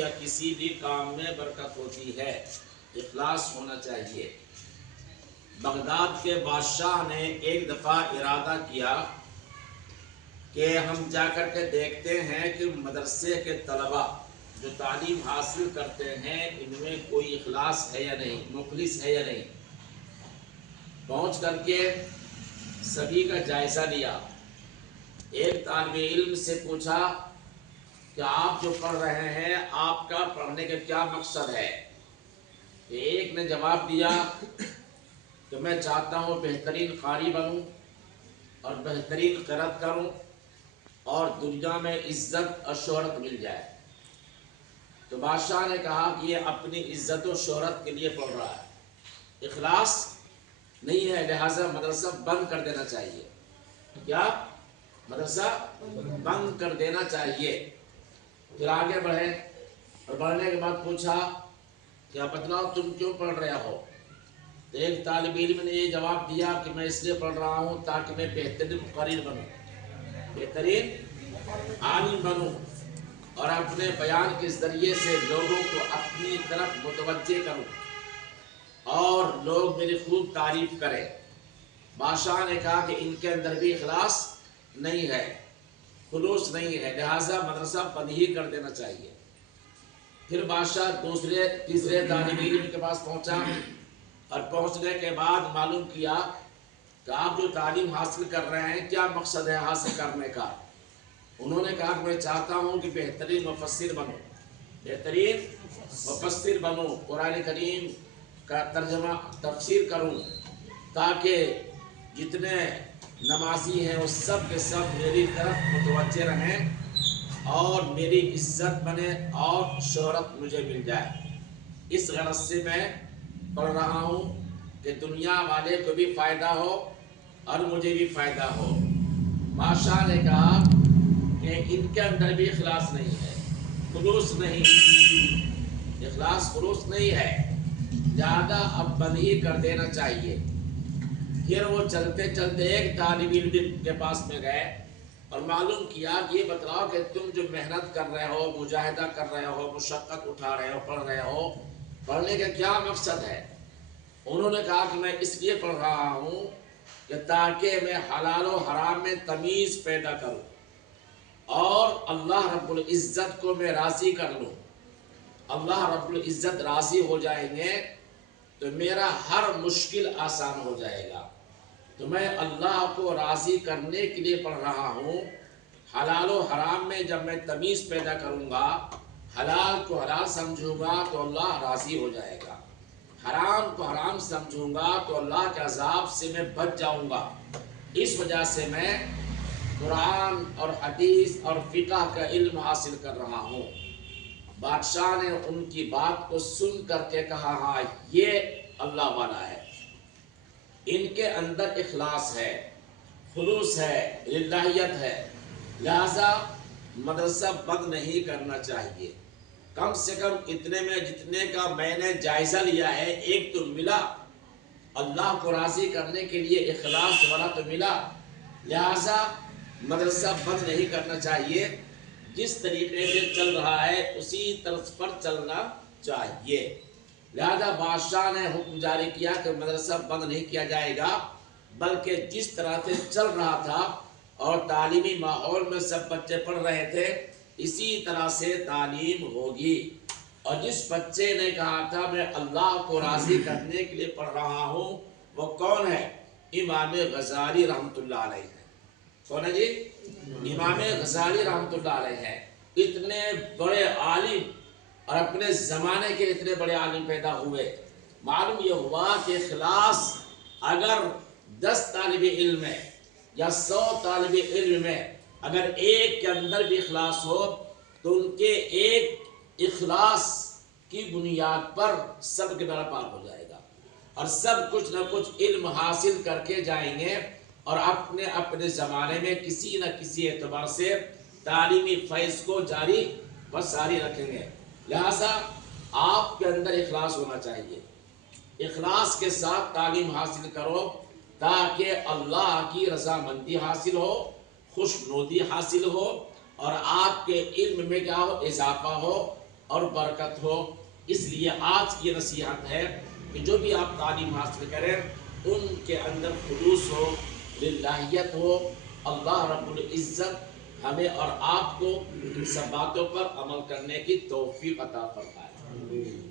یا کسی بھی کام میں برکت ہوتی ہے، اخلاص ہونا چاہیے۔ بغداد کے بادشاہ نے ایک دفعہ ارادہ کیا کہ ہم جا کر کے دیکھتے ہیں کہ مدرسے کے طلباء جو تعلیم حاصل کرتے ہیں ان میں کوئی اخلاص ہے یا نہیں، مخلص ہے یا نہیں۔ پہنچ کر کے سبھی کا جائزہ لیا۔ ایک طالب علم سے پوچھا کہ آپ جو پڑھ رہے ہیں آپ کا پڑھنے کا کیا مقصد ہے؟ ایک نے جواب دیا کہ میں چاہتا ہوں بہترین قاری بنوں اور بہترین قرأت کروں اور دنیا میں عزت اور شہرت مل جائے۔ تو بادشاہ نے کہا کہ یہ اپنی عزت و شہرت کے لیے پڑھ رہا ہے، اخلاص نہیں ہے، لہٰذا مدرسہ بند کر دینا چاہیے۔ کیا؟ مدرسہ بند کر دینا چاہیے۔ پھر آگے بڑھے اور بڑھنے کے بعد پوچھا کیا بتلاؤ تم کیوں پڑھ رہے ہو؟ تو ایک طالب علم نے یہ جواب دیا کہ میں اس لیے پڑھ رہا ہوں تاکہ میں بہترین مقرر بنوں، بہترین عالم بنوں اور اپنے بیان کے ذریعے سے لوگوں کو اپنی طرف متوجہ کروں اور لوگ میری خوب تعریف کریں۔ بادشاہ نے کہا کہ ان کے اندر بھی اخلاص نہیں ہے، خلوص نہیں ہے، لہٰذا مدرسہ بند ہی کر دینا چاہیے۔ پھر بادشاہ تیسرے طالب علم کے پاس پہنچا اور پہنچنے کے بعد معلوم کیا کہ آپ جو تعلیم حاصل کر رہے ہیں کیا مقصد ہے حاصل کرنے کا؟ انہوں نے کہا کہ میں چاہتا ہوں کہ بہترین مفسر بنوں، بہترین مفسر بنوں، قرآن کریم کا ترجمہ تفسیر کروں تاکہ جتنے نمازی ہیں وہ سب کے سب میری طرف متوجہ رہیں اور میری عزت بنے اور شہرت مجھے مل جائے۔ اس غرض سے میں پڑھ رہا ہوں کہ دنیا والے کو بھی فائدہ ہو اور مجھے بھی فائدہ ہو۔ بادشاہ نے کہا کہ ان کے اندر بھی اخلاص نہیں ہے، خلوص نہیں، اخلاص خلوص نہیں ہے، زیادہ اب بند ہی کر دینا چاہیے۔ پھر وہ چلتے چلتے ایک طالب علم کے پاس میں گئے اور معلوم کیا کہ یہ بتلاؤ کہ تم جو محنت کر رہے ہو، مجاہدہ کر رہے ہو، مشقت اٹھا رہے ہو، پڑھ رہے ہو، پڑھنے کا کیا مقصد ہے؟ انہوں نے کہا کہ میں اس لیے پڑھ رہا ہوں کہ تاکہ میں حلال و حرام میں تمیز پیدا کروں اور اللہ رب العزت کو میں راضی کر لوں۔ اللہ رب العزت راضی ہو جائیں گے تو میرا ہر مشکل آسان ہو جائے گا۔ تو میں اللہ کو راضی کرنے کے لیے پڑھ رہا ہوں۔ حلال و حرام میں جب میں تمیز پیدا کروں گا، حلال کو حلال سمجھوں گا تو اللہ راضی ہو جائے گا، حرام کو حرام سمجھوں گا تو اللہ کے عذاب سے میں بچ جاؤں گا۔ اس وجہ سے میں قرآن اور حدیث اور فقہ کا علم حاصل کر رہا ہوں۔ بادشاہ نے ان کی بات کو سن کر کے کہا ہاں یہ اللہ والا ہے، ان کے اندر اخلاص ہے، خلوص ہے، للہیت ہے، لہذا مدرسہ بند نہیں کرنا چاہیے۔ کم سے کم اتنے میں جتنے کا میں نے جائزہ لیا ہے ایک تو ملا، اللہ کو راضی کرنے کے لیے اخلاص والا تو ملا، لہذا مدرسہ بند نہیں کرنا چاہیے۔ جس طریقے سے چل رہا ہے اسی طرز پر چلنا چاہیے۔ لہذا بادشاہ نے حکم جاری کیا کہ مدرسہ بند نہیں کیا جائے گا، بلکہ جس طرح سے چل رہا تھا اور تعلیمی ماحول میں سب بچے پڑھ رہے تھے اسی طرح سے تعلیم ہوگی۔ اور جس بچے نے کہا تھا میں اللہ کو راضی کرنے کے لیے پڑھ رہا ہوں وہ کون ہے؟ امام غزالی رحمۃ اللہ علیہ ہے۔ کون ہے جی؟ امام غزالی رحمۃ اللہ علیہ ہے۔ اتنے بڑے عالم اور اپنے زمانے کے اتنے بڑے عالم پیدا ہوئے۔ معلوم یہ ہوا کہ اخلاص اگر 10 طالب علم میں یا 100 طالب علم میں اگر ایک کے اندر بھی اخلاص ہو تو ان کے ایک اخلاص کی بنیاد پر سب کے بیڑا پار ہو جائے گا اور سب کچھ نہ کچھ علم حاصل کر کے جائیں گے اور اپنے اپنے زمانے میں کسی نہ کسی اعتبار سے تعلیمی فیض کو جاری و ساری رکھیں گے۔ لہذا آپ کے اندر اخلاص ہونا چاہیے، اخلاص کے ساتھ تعلیم حاصل کرو تاکہ اللہ کی رضامندی حاصل ہو، خوشنودی حاصل ہو اور آپ کے علم میں کیا ہو؟ اضافہ ہو اور برکت ہو. اس لیے آج کی نصیحت ہے کہ جو بھی آپ تعلیم حاصل کریں ان کے اندر خلوص ہو، للہیت ہو. اللہ رب العزت ہمیں اور آپ کو ان سب باتوں پر عمل کرنے کی توفیق عطا فرمائے.